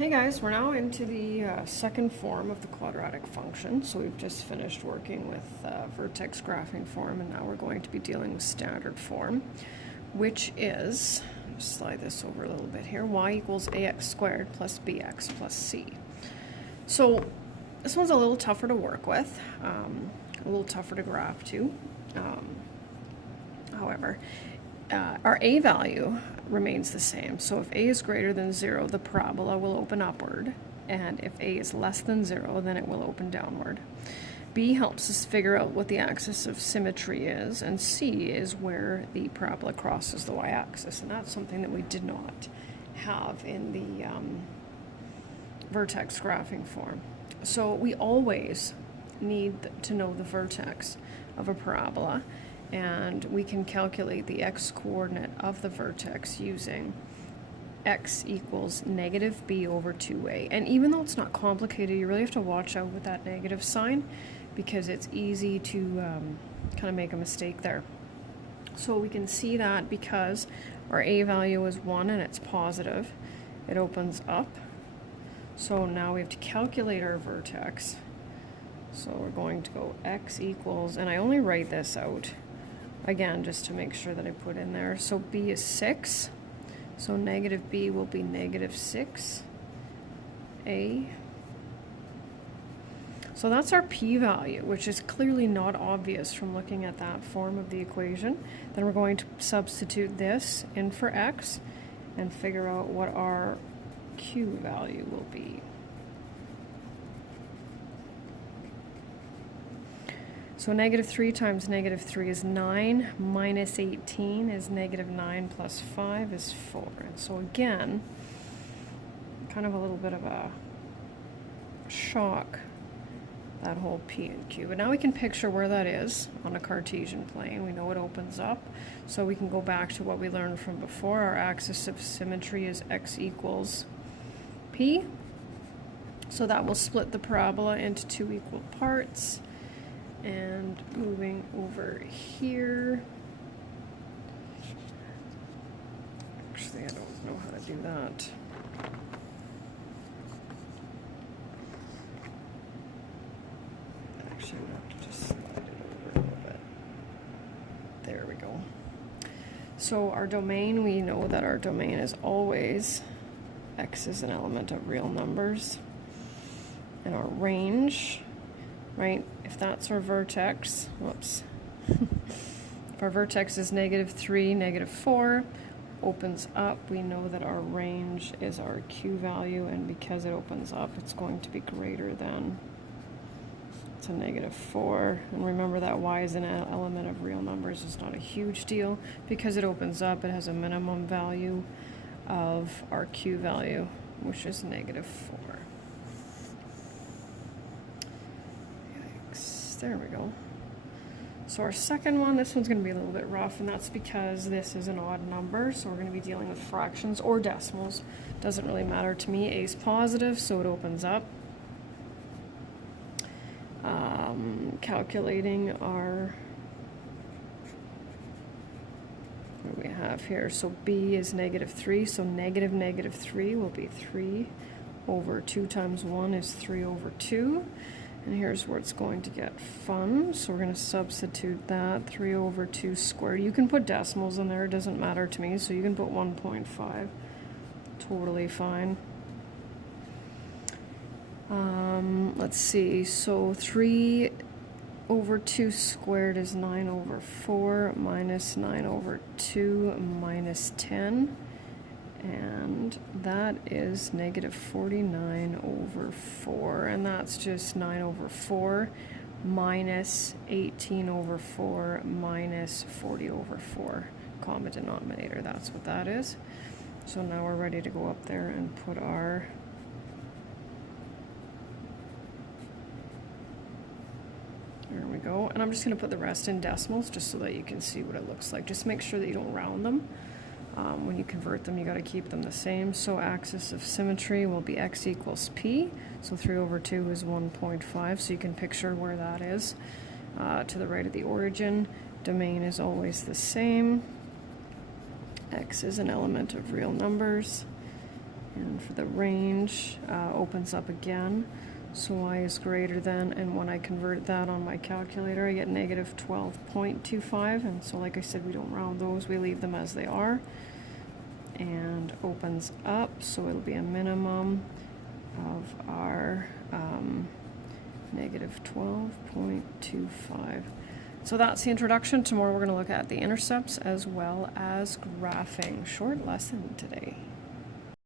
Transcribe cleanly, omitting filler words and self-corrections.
Hey guys, we're now into the second form of the quadratic function. So we've just finished working with vertex graphing form, and now we're going to be dealing with standard form, which is, just slide this over a little bit here, y equals ax squared plus bx plus c. So this one's a little tougher to work with, a little tougher to graph too. However, our a value remains the same. So if a is greater than 0, the parabola will open upward, and if a is less than 0, then it will open downward. B helps us figure out what the axis of symmetry is, and C is where the parabola crosses the y-axis, and that's something that we did not have in the vertex graphing form. So we always need to know the vertex of a parabola, and we can calculate the x-coordinate of the vertex using x equals negative b over 2a. And even though it's not complicated, you really have to watch out with that negative sign because it's easy to kind of make a mistake there. So we can see that because our a value is 1 and it's positive, it opens up. So now we have to calculate our vertex. So we're going to go x equals, and I only write this out again just to make sure that I put in there. So b is 6, so negative b will be negative 6a. So that's our p-value, which is clearly not obvious from looking at that form of the equation. Then we're going to substitute this in for x and figure out what our q value will be. So negative 3 times negative 3 is 9, minus 18 is negative 9, plus 5 is 4. And so again, kind of a little bit of a shock, that whole p and q. But now we can picture where that is on a Cartesian plane. We know it opens up, so we can go back to what we learned from before. Our axis of symmetry is x equals p. So that will split the parabola into 2 equal parts. And moving over here, actually I don't know how to do that. Actually I'm going to have to just slide it over a little bit. There we go. So our domain, we know that our domain is always x is an element of real numbers. And our range, right, if that's our vertex, whoops, if our vertex is negative 3, negative 4, opens up, we know that our range is our q value, and because it opens up, it's going to be greater than, it's a negative 4, and remember that y is an element of real numbers. It's not a huge deal. Because it opens up, it has a minimum value of our q value, which is negative 4. There we go. So our second one, this one's going to be a little bit rough, and that's because this is an odd number, so we're going to be dealing with fractions or decimals. Doesn't really matter to me. A is positive, so it opens up. Calculating our, what do we have here? So b is negative 3, so negative negative 3 will be 3 over 2 times 1 is 3 over 2. And here's where it's going to get fun. So we're going to substitute that, 3 over 2 squared. You can put decimals in there, it doesn't matter to me. So you can put 1.5, totally fine. Let's see, so 3 over 2 squared is 9 over 4, minus 9 over 2, minus 10. And that is negative 49 over 4, and that's just 9 over 4 minus 18 over 4 minus 40 over 4. Common denominator, that's what that is. So now we're ready to go up there and put our there we go. And I'm just going to put the rest in decimals just so that you can see what it looks like. Just make sure that you don't round them. When you convert them, you got to keep them the same. So axis of symmetry will be x equals p. So 3 over 2 is 1.5. So you can picture where that is to the right of the origin. Domain is always the same. X is an element of real numbers. And for the range, opens up again. So y is greater than, and when I convert that on my calculator, I get negative 12.25. And so like I said, we don't round those, we leave them as they are. And opens up, so it'll be a minimum of our negative 12.25. So that's the introduction. Tomorrow we're going to look at the intercepts as well as graphing. Short lesson today.